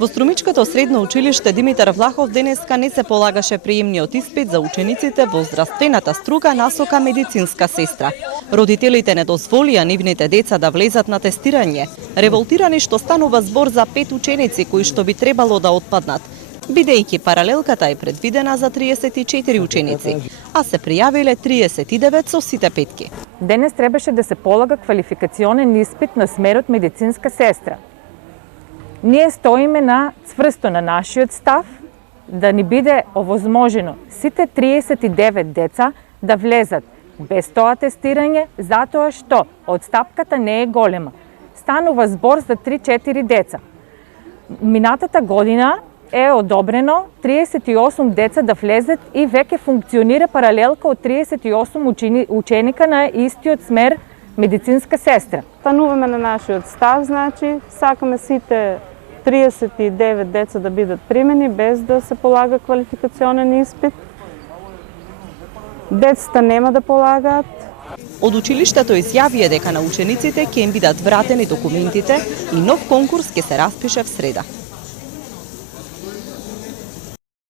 Во Струмичкото средно училиште Димитар Влахов денеска не се полагаше приемниот испит за учениците во здравствената струка насока медицинска сестра. Родителите не дозволија нивните деца да влезат на тестирање, револтирани што станува збор за 5 ученици кои што би требало да отпаднат, бидејќи паралелката е предвидена за 34 ученици, а се пријавиле 39 со сите петки. Денес требаше да се полага квалификационен испит на смерот медицинска сестра. Ние стоиме на цврсто на нашиот став да ни биде овозможено сите 39 деца да влезат без тоа тестирање, затоа што одстапката не е голема. Станува збор за 3-4 деца. Минатата година е одобрено 38 деца да влезат и веќе функционира паралелка од 38 ученика на истиот смер медицинска сестра. Стануваме на нашиот став, значи сакаме сите 39 деца да бидат примени без да се полага квалификационен испит. Децата нема да полагаат. Од училиштето изјавија дека на учениците ќе им бидат вратени документите и нов конкурс ќе се распише в среда.